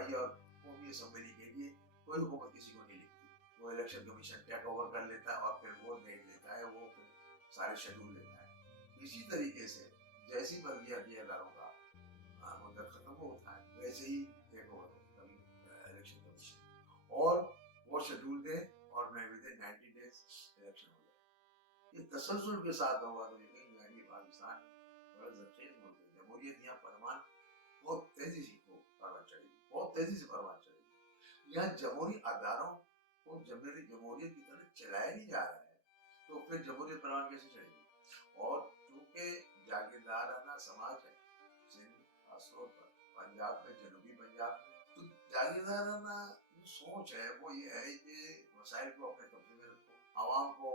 دفاعی اور قومی اسمبلی کے لیے کوئی حکومت کسی کو نہیں لکھتی. وہ الیکشن کمیشن ٹیک اوور کر لیتا ہے اور پھر وہ ڈیٹ دیتا ہے, وہ پھر سارے شیڈول دیتا ہے. اسی طریقے سے جیسی بلدیہ کی اداروں کا مدت ختم ہوتا ہے ویسے ہی ٹیک اوور ہوتا ہے الیکشن کمیشن, اور وہ شیڈول دے اور میں ود ان 90 days الیکشن ہو جائے. یہ تسلسل کے ساتھ ہوا تو یقین جائیے پاکستان بڑا زرخیز ملک ہے. جمہوریت یہاں پرمان بہت تیزی سے پروان چڑھے گی, بہت تیزی سے پروان چڑھے گی. یہاں جمہوری اداروں کو جمہوریت کی طرح چلایا نہیں جا رہا ہے تو پھر جمہوریت پروان کیسے چڑھے گی؟ اور چونکہ جاگیردارانہ سماج ہے سندھ خاص طور پر, پنجاب میں, جنوبی پنجاب میں, تو جاگیردارانہ جو سوچ ہے وہ یہ ہے کہ مسائل کو اپنے قبضے میں رکھو, عوام کو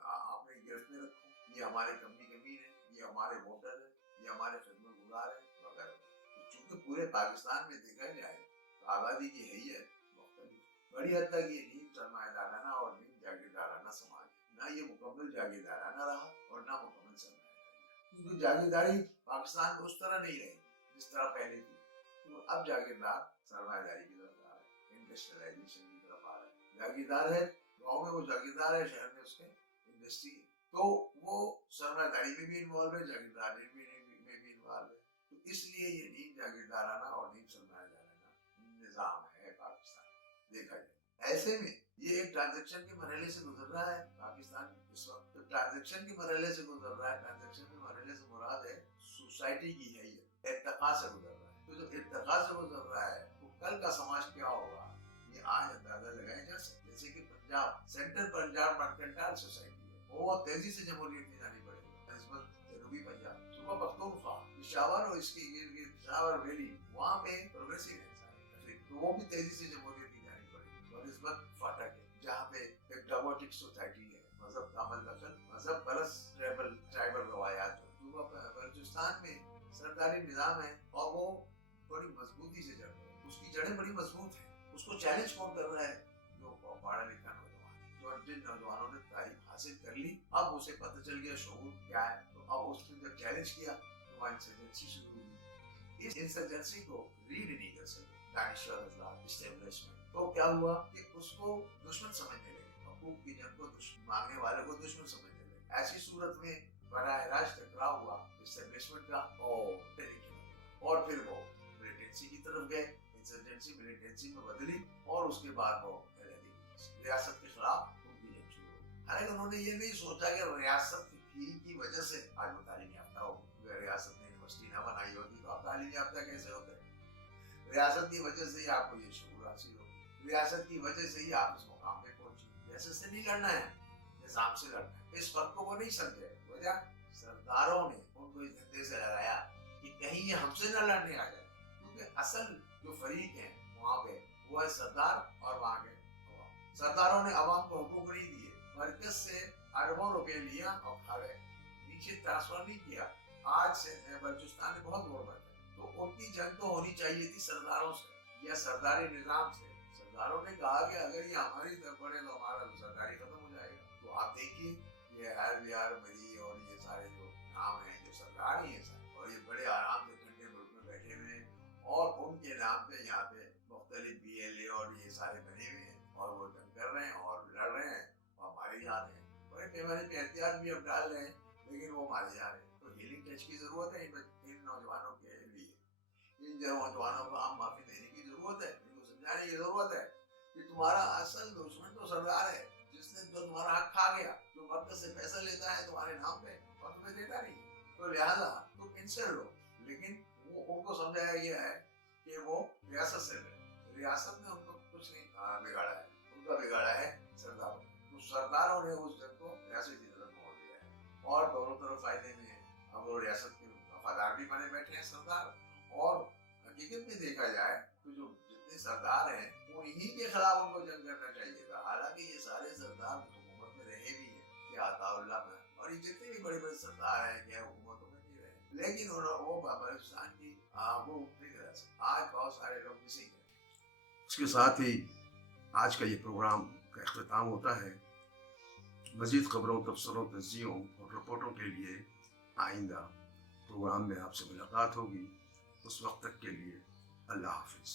اپنے گرفت میں رکھو, یہ ہمارے کمی ہے, یہ ہمارے ووٹر ہیں, یہ ہمارے خدمت گزار ہیں وغیرہ. چونکہ پورے پاکستان میں دیکھا جائے تو آبادی کی حیثیت مختلف, بڑی حد تک یہ نیم سرمایہ دارانہ اور نیم جاگیردارانہ سماج ہے. نہ یہ مکمل جاگیردارانہ رہا اور نہ مکمل سرمایہ داری, کیونکہ جاگیرداری پاکستان میں اس طرح نہیں رہی جس طرح پہلے تھی. تو اب جاگیردار سرمایہ داری کی طرف آ رہا ہے, انڈسٹریلائزیشن کی طرف آ رہا ہے. جاگیردار ہے گاؤں میں, وہ جاگیردار ہے شہر میں, اس کے انڈسٹری, تو وہ سرمایہ داری میں بھی انوالو ہے, جاگیرداری میں بھی انوالو ہے. تو اس لیے یہ نیم جاگیردارانہ اور نیم سرمایہ دارانہ نظام ہے پاکستان دیکھا جائے. ایسے میں یہ ایک ٹرانزیکشن کے مرحلے سے گزر رہا ہے پاکستان اس وقت. ٹرانزیکشن کے مرحلے سے گزر رہا ہے, ٹرانزیکشن کے مرحلے سے مراد ہے سوسائٹی کی حیثیت, ارتقاء سے گزر رہا ہے. تو جب ارتقاء سے گزر رہا ہے تو کل کا سماج کیا ہوگا یہ آج اندازہ لگایا جا سکتا ہے. جیسے کہ Punjab, central Punjab mercantile society ہے, بہت تیزی سے جمہوریت کی جانب بڑھے گی نسبت جنوبی پنجاب. صوبہ پختونخوا, پشاور اور اس کے ارد گرد پشاور ویلی, وہاں پہ پروگریسو ہے سارے, تو وہ بھی تیزی سے جمہوریت کی جانب بڑھے گی. اور نسبت فاٹک ہے جہاں پہ ایک ڈیموکریٹک سوسائٹی ہے, مذہب کا عمل دخل, مذہب پلس ٹرائبل روایات. صوبہ بلوچستان میں سرداری نظام ہے اور وہ بڑی مضبوطی سے چل رہا ہے, اس کی جڑیں بڑی مضبوط ہیں. اس کو چیلنج کون کر رہا ہے؟ جو پڑھا لکھا نوجوان, جو جن نوجوانوں نے تعلیم حاصل کر لی, اب اسے پتہ چل گیا شعور کیا ہے, تو اب اس نے جب چیلنج کیا تو وہاں انسرجنسی شروع ہوئی. اس انسرجنسی کو ریڈ نہیں کر سکے دانشور حضرات اسٹیبلشمنٹ. تو کیا ہوا کہ اس کو دشمن سمجھنے لگے, حقوق کی جنگ کو مانگنے والے کو دشمن سمجھنے لگے. ایسی صورت میں براہ راست ٹکراؤ ہوا اسٹیبلشمنٹ کا اور پھر وہ ملیٹنسی کی طرف گئے. انسرجنسی ملیٹنسی میں بدلی اور اس کے بعد وہ ریاست کے خلاف ان کی جنگ شروع ہوئی. حالانکہ انہوں نے یہ نہیں سوچا کہ ریاست کی وجہ سے آج وہ تعلیم یافتہ ہو. اگر ریاست نے یونیورسٹی نہ بنائی ہوتی تو آپ تعلیم یافتہ کیسے ہوتے؟ ریاست کی وجہ سے ہی آپ کو یہ شعور حاصل ہو, ریاست کی وجہ سے ہی آپ اس مقام پہ پہنچے. ریاست سے نہیں لڑنا ہے, نظام سے لڑنا ہے. اس فرق کو وہ نہیں سمجھے. وجہ سرداروں نے ان کو اس دھندے سے لگایا کہ کہیں یہ ہم سے نہ لڑنے آ جائے, کیونکہ اصل جو فریق ہیں وہاں پہ وہ ہے سردار اور وہاں کے عوام. سرداروں نے عوام کو حقوق نہیں دیے, مرکز سے اربوں روپے لیا اور کھا گئے, نیچے ٹرانسفر نہیں کیا. آج سے بلوچستان میں بہت غربت ہے, تو ان کی جنگ تو ہونی چاہیے تھی سرداروں سے یا سرداری نظام سے. سرداروں نے کہا کہ اگر یہ ہماری طرف بڑھے تو ہمارا سرداری ختم ہو جائے گا. تو آپ دیکھیے یہ ہر بہار مری اور یہ سارے جو نام ہیں جو سردار ہی ہیں سارے, اور یہ بڑے آرام سے ٹھنڈے ملک میں بیٹھے ہوئے ہیں, اور ان کے نام پہ یہاں پہ مختلف بی ایل اے اور یہ سارے بنے ہوئے ہیں, اور وہ جنگ کر رہے ہیں اور لڑ رہے ہیں اور مارے جا رہے ہیں. بڑے پیمانے پہ احتیاط بھی اب ڈال رہے ہیں لیکن وہ مارے جا رہے ہیں. تو ہیلنگ ٹچ کی ضرورت ہے ان نوجوانوں کے لیے. ان نوجوانوں کو عام معافی دینے کی ضرورت ہے, ان کو سمجھانے کی ضرورت ہے کہ تمہارا اصل دشمن تو سردار ہے, جس نے جو تمہارا حق کھا گیا, جو مرکز سے پیسہ لیتا ہے تمہارے نام پہ اور تمہیں دیتا نہیں. تو لہٰذا تم ان سے لڑو. لیکن وہ ان کو سمجھایا گیا ہے کہ وہ ریاست سے لڑے. ریاست نے ان کو کچھ نہیں بگاڑا ہے, ان کا بگاڑا ہے سرداروں. تو سرداروں نے اس جنگ کو ریاست کی طرف موڑ دیا ہے اور دونوں طرف فائدے میں ہے. اب وہ ریاست کے وفادار بھی بنے بیٹھے ہیں سردار, اور حقیقت میں دیکھا جائے تو جو جتنے سردار ہیں انہی کے خلاف ان کو جنگ کرنا چاہیے تھا. حالانکہ یہ سارے سردار حکومت میں رہے بھی ہیں, کہ عطا اللہ میں, اور یہ جتنے بھی بڑے بڑے سردار ہیں کیا حکومتوں میں نہیں رہے, لیکن وہ بلوچستان کی وہ نہیں رہ سکتے. آج بہت سارے لوگ مسنگ ہیں. اس کے ساتھ ہی آج کا یہ پروگرام کا اختتام ہوتا ہے. مزید خبروں, تبصروں, تجزیوں اور رپورٹوں کے لیے آئندہ پروگرام میں آپ سے ملاقات ہوگی. اس وقت تک کے لیے اللہ حافظ.